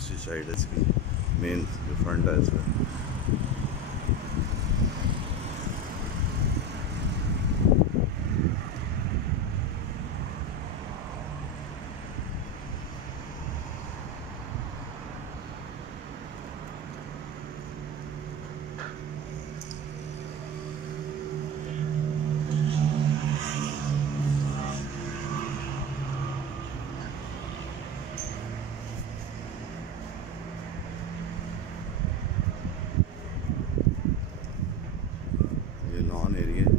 दूसरी साइड है इसकी, मेन जो फ्रंट है इसका। ये लॉन एरिया है।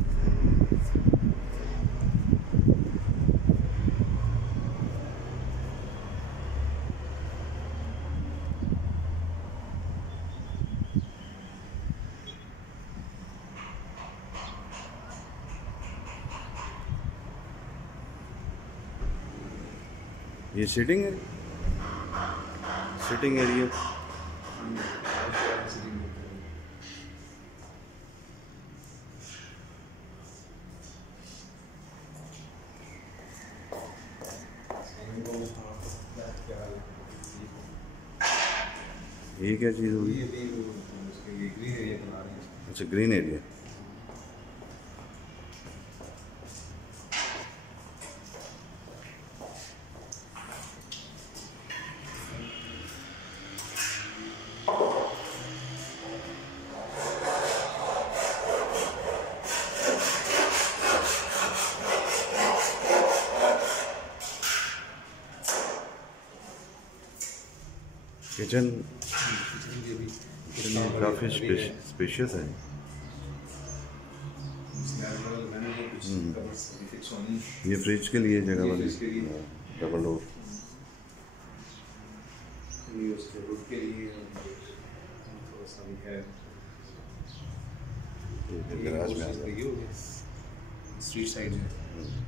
ये सिटिंग है, सिटिंग एरिया। ये क्या चीज़ होगी? अच्छा, ग्रीन एरिया। किचन काफ़ी स्पेशियस है। ये फ्रिज के लिए जगह वाली डबल डोर। गैराज में स्ट्रीट साइड है।